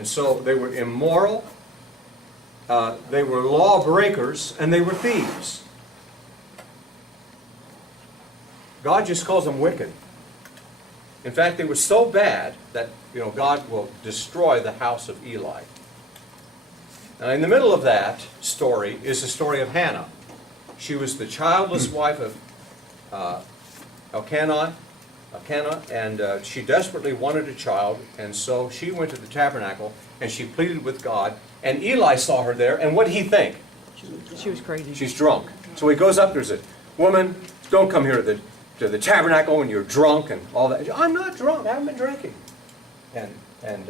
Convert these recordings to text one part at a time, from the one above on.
And so they were immoral, they were lawbreakers, and they were thieves. God just calls them wicked. In fact, they were so bad that, God will destroy the house of Eli. Now, in the middle of that story is the story of Hannah. She was the childless wife of Elkanah, and she desperately wanted a child, and so she went to the tabernacle, and she pleaded with God, and Eli saw her there, and what did he think? She was crazy. She's drunk. So he goes up, there's a woman, don't come here to the tabernacle when you're drunk and all that. I'm not drunk, I haven't been drinking. And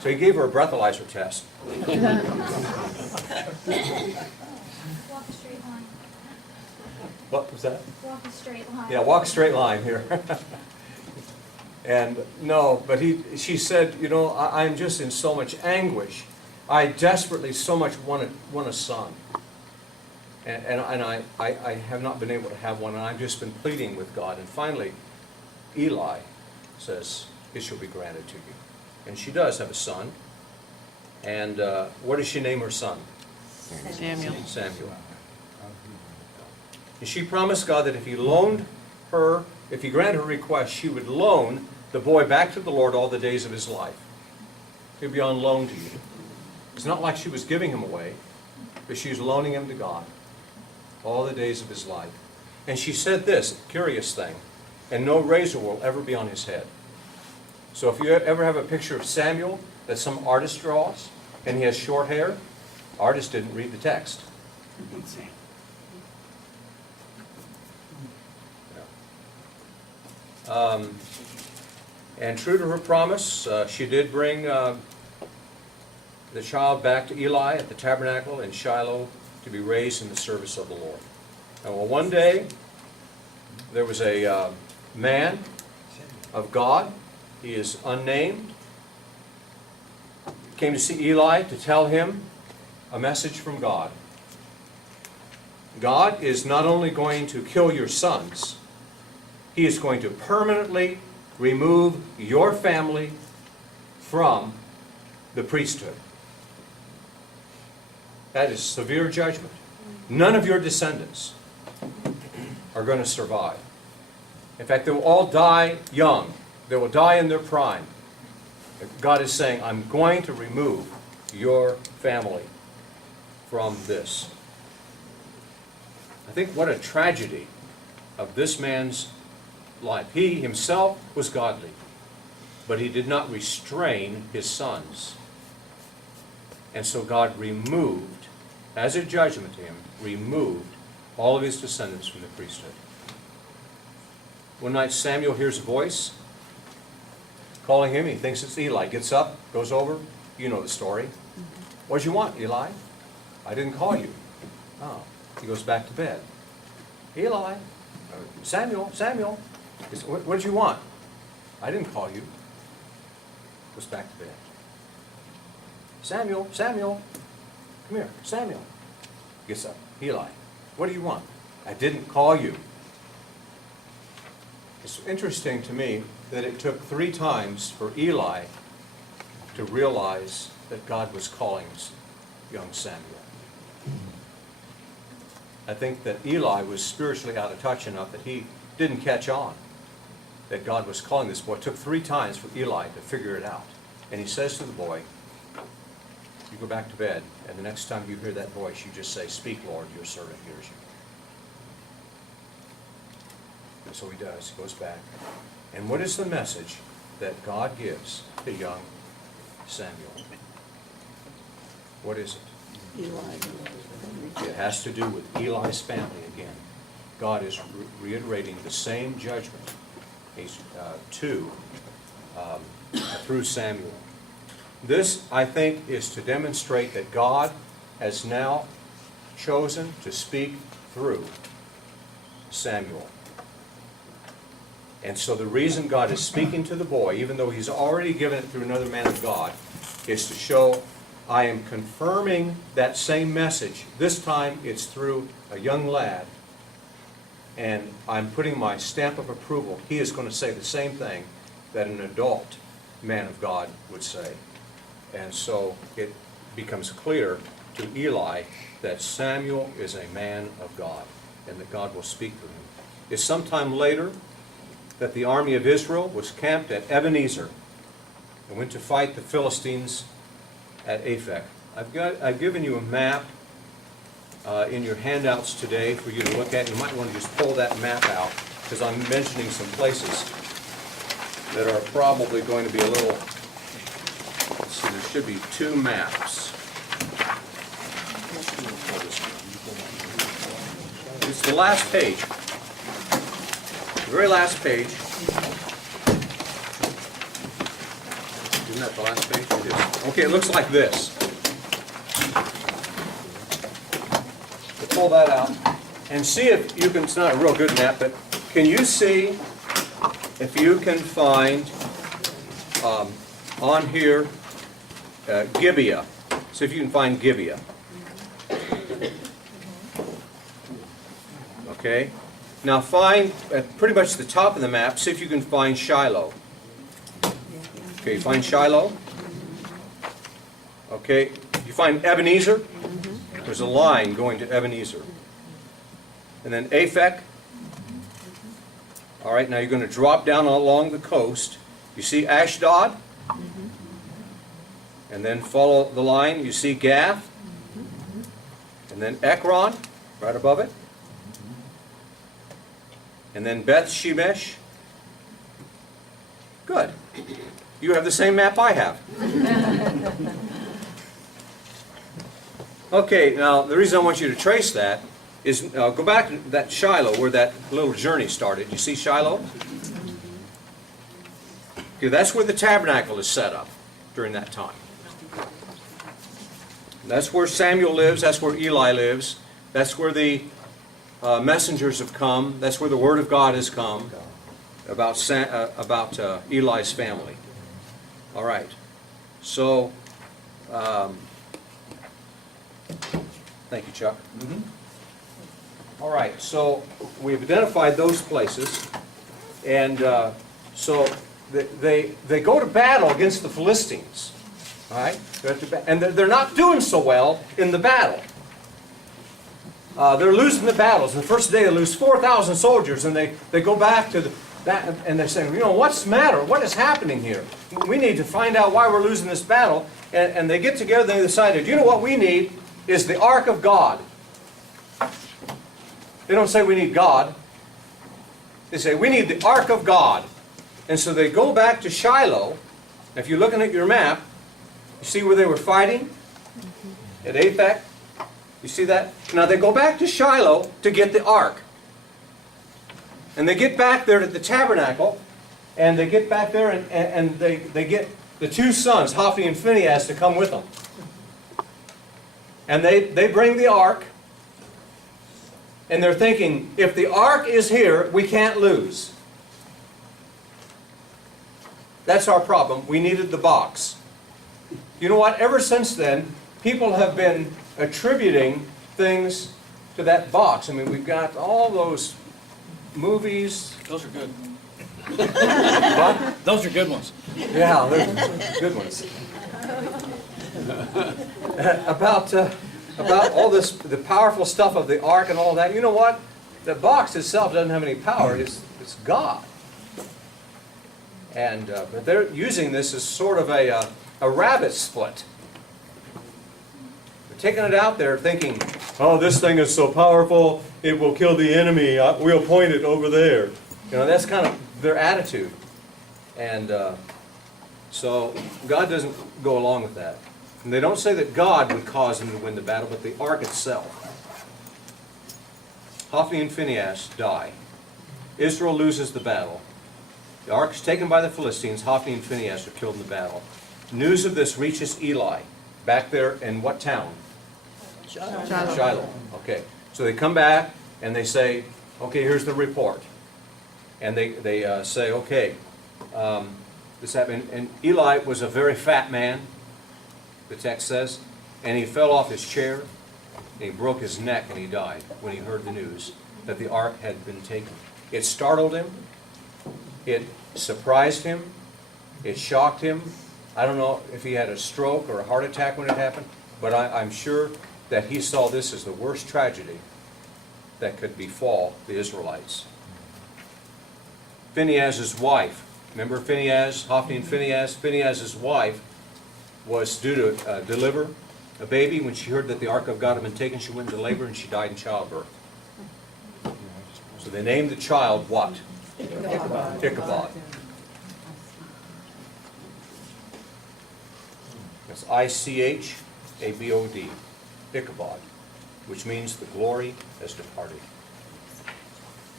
so he gave her a breathalyzer test. Walk a straight line. What was that? Walk a straight line. Yeah, walk a straight line here. And no, but she said, I'm just in so much anguish. I desperately so much want a son. And I have not been able to have one, and I've just been pleading with God. And finally, Eli says, it shall be granted to you. And she does have a son. And what does she name her son? Samuel. Samuel. And she promised God that if he loaned her, if he granted her request, she would loan the boy back to the Lord all the days of his life. He'd be on loan to you. It's not like she was giving him away, but she was loaning him to God all the days of his life. And she said this curious thing, and no razor will ever be on his head. So if you ever have a picture of Samuel that some artist draws, and he has short hair, the artist didn't read the text. And true to her promise, she did bring the child back to Eli at the tabernacle in Shiloh to be raised in the service of the Lord. And well, one day, there was a man of God. He is unnamed. Came to see Eli to tell him a message from God. God is not only going to kill your sons, he is going to permanently remove your family from the priesthood. That is severe judgment. None of your descendants are going to survive. In fact, they will all die young. They will die in their prime. God is saying, I'm going to remove your family from this. I think what a tragedy of this man's life. He himself was godly, but he did not restrain his sons. And so God removed, as a judgment to him, removed all of his descendants from the priesthood. One night Samuel hears a voice calling him. He thinks it's Eli. Gets up, goes over. You know the story. What did you want, Eli? I didn't call you. Oh. He goes back to bed. Eli, Samuel. He said, what did you want? I didn't call you. Goes back to bed. Samuel, come here, Samuel. Gets up. Eli, what do you want? I didn't call you. It's interesting to me that it took 3 times for Eli to realize that God was calling young Samuel. I think that Eli was spiritually out of touch enough that he didn't catch on that God was calling this boy. It took 3 times for Eli to figure it out. And he says to the boy, you go back to bed, and the next time you hear that voice, you just say, speak, Lord, your servant hears you. And so he does. He goes back. And what is the message that God gives to young Samuel? What is it? Eli. It has to do with Eli's family again. God is reiterating the same judgment through Samuel. This, I think, is to demonstrate that God has now chosen to speak through Samuel. And so the reason God is speaking to the boy, even though he's already given it through another man of God, is to show I am confirming that same message. This time it's through a young lad, and I'm putting my stamp of approval. He is going to say the same thing that an adult man of God would say. And so it becomes clear to Eli that Samuel is a man of God and that God will speak to him. It's sometime later that the army of Israel was camped at Ebenezer and went to fight the Philistines at Aphek. I've given you a map in your handouts today for you to look at. You might want to just pull that map out because I'm mentioning some places that are probably going to be a little, let's see, there should be two maps. It's the last page. The very last page. Isn't that the last page? It is. Okay, it looks like this. So pull that out and see if you can, it's not a real good map, but can you see if you can find on here Gibeah? See if you can find Gibeah. Okay? Now find, at pretty much the top of the map, see if you can find Shiloh. Okay, you find Shiloh? Okay, you find Ebenezer? There's a line going to Ebenezer. And then Aphek. All right, now you're going to drop down along the coast. You see Ashdod? And then follow the line. You see Gath? And then Ekron, right above it. And then Beth Shemesh. Good. You have the same map I have. Okay, now the reason I want you to trace that is, go back to that Shiloh where that little journey started. You see Shiloh? Okay, that's where the tabernacle is set up during that time. That's where Samuel lives. That's where Eli lives. That's where the messengers have come. That's where the Word of God has come about Eli's family. All right. So, thank you, Chuck. All right. So we've identified those places, and so they go to battle against the Philistines. All right, and they're not doing so well in the battle. They're losing the battles. The first day they lose 4,000 soldiers, and they go back to that, and they're saying, you know, what's the matter? What is happening here? We need to find out why we're losing this battle. And they get together, and they decided, you know what we need is the Ark of God. They don't say we need God. They say we need the Ark of God. And so they go back to Shiloh. If you're looking at your map, you see where they were fighting? At Aphek? You see that? Now they go back to Shiloh to get the ark. And they get back there to the tabernacle, and they get back there and they get the two sons, Hophni and Phinehas, to come with them. And they bring the ark, and they're thinking, if the ark is here, we can't lose. That's our problem. We needed the box. You know what? Ever since then, people have been attributing things to that box. I mean, we've got all those movies. Those are good. What? Those are good ones. Yeah, they're good ones. About all this, the powerful stuff of the ark and all that. You know what? The box itself doesn't have any power. It's God. And but they're using this as sort of a rabbit split. They're taking it out there thinking, oh, this thing is so powerful, it will kill the enemy. We'll point it over there. You know, that's kind of their attitude. And so God doesn't go along with that. And they don't say that God would cause them to win the battle, but the ark itself. Hophni and Phinehas die. Israel loses the battle. The ark is taken by the Philistines. Hophni and Phinehas are killed in the battle. News of this reaches Eli, back there in what town? Shiloh. Okay. So they come back and they say, okay, here's the report. And they say, okay, this happened. And Eli was a very fat man, the text says, and he fell off his chair, and he broke his neck, and he died when he heard the news that the ark had been taken. It startled him. It surprised him. It shocked him. I don't know if he had a stroke or a heart attack when it happened, but I'm sure that he saw this as the worst tragedy that could befall the Israelites. Phinehas' wife, remember Phinehas, Hophni and Phinehas? Phinehas' wife was due to deliver a baby. When she heard that the ark of God had been taken, she went into labor and she died in childbirth. So they named the child what? Ichabod. That's I-C-H-A-B-O-D. Ichabod, which means the glory has departed.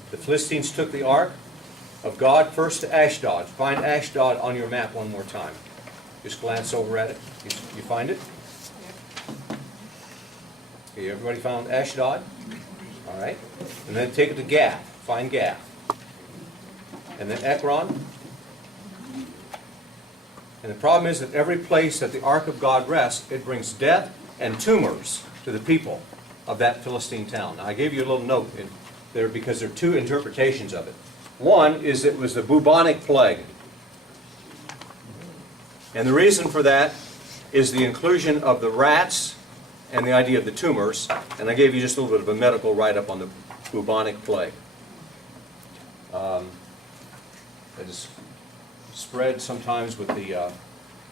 The Philistines took the ark of God first to Ashdod. Find Ashdod on your map one more time. Just glance over at it. You find it? Okay, everybody found Ashdod? All right. And then take it to Gath. Find Gath. And then Ekron. And the problem is that every place that the ark of God rests, it brings death and tumors to the people of that Philistine town. Now, I gave you a little note in there because there are two interpretations of it. One is it was the bubonic plague. And the reason for that is the inclusion of the rats and the idea of the tumors. And I gave you just a little bit of a medical write-up on the bubonic plague. It is spread sometimes with the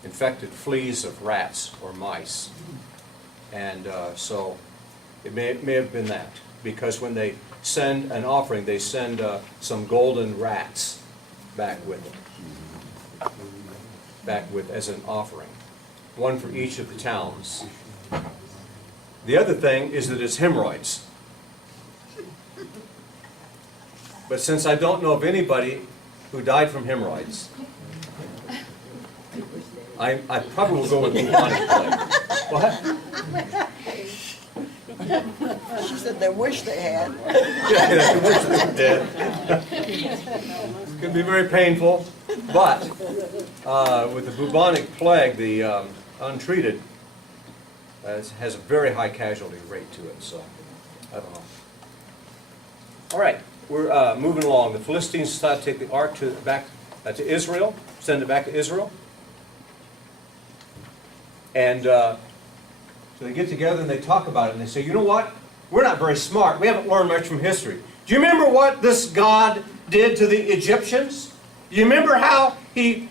infected fleas of rats or mice. And so it may have been that. Because when they send an offering, they send some golden rats back with it. Back with as an offering. One for each of the towns. The other thing is that it's hemorrhoids. But since I don't know of anybody who died from hemorrhoids, I probably will go with bubonic plague. What? She said they wish they had. Yeah, I wish they were dead. It can be very painful, but with the bubonic plague, the untreated has a very high casualty rate to it, so I don't know. All right, we're moving along. The Philistines decided to take the ark back to Israel, send it back to Israel. And so they get together and they talk about it and they say, you know what? We're not very smart. We haven't learned much from history. Do you remember what this God did to the Egyptians? Do you remember how he,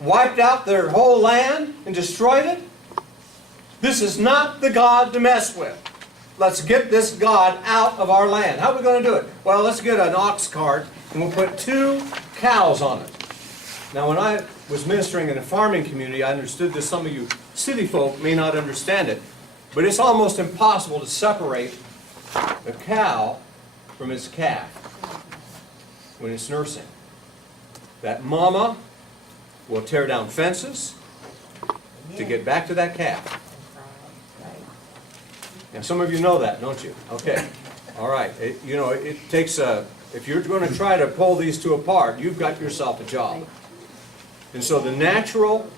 wiped out their whole land and destroyed it? This is not the God to mess with. Let's get this God out of our land. How are we going to do it? Well, let's get an ox cart and we'll put 2 cows on it. Now, when I was ministering in a farming community, I understood this. Some of you city folk may not understand it, but it's almost impossible to separate a cow from its calf when it's nursing. That mama will tear down fences to get back to that calf. And some of you know that, don't you? Okay. All right. It takes if you're going to try to pull these two apart, you've got yourself a job. And so the natural,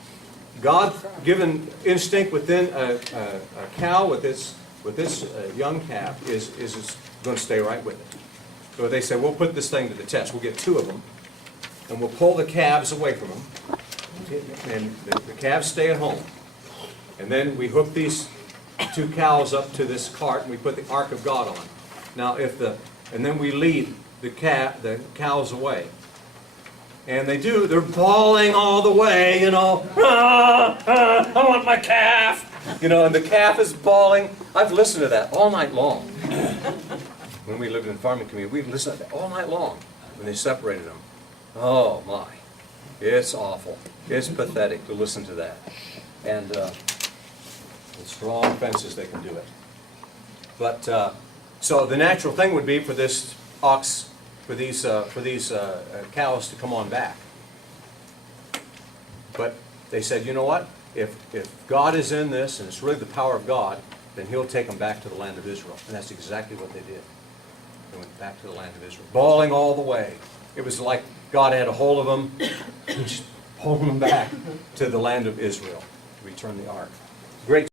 God-given instinct within a cow with this young calf is going to stay right with it. So they say, we'll put this thing to the test. We'll get 2 of them, and we'll pull the calves away from them, and the calves stay at home. And then we hook these 2 cows up to this cart, and we put the ark of God on. Now, and then we lead the cows away. And they're bawling all the way, I want my calf, and the calf is bawling. I've listened to that all night long. When we lived in the farming community, we listened to that all night long when they separated them. Oh my, it's awful. It's pathetic to listen to that. And with strong fences they can do it. But, so the natural thing would be for this ox, for these cows to come on back. But they said, you know what? If God is in this, and it's really the power of God, then He'll take them back to the land of Israel. And that's exactly what they did. They went back to the land of Israel, bawling all the way. It was like God had a hold of them, and just pulling them back to the land of Israel to return the ark. Great.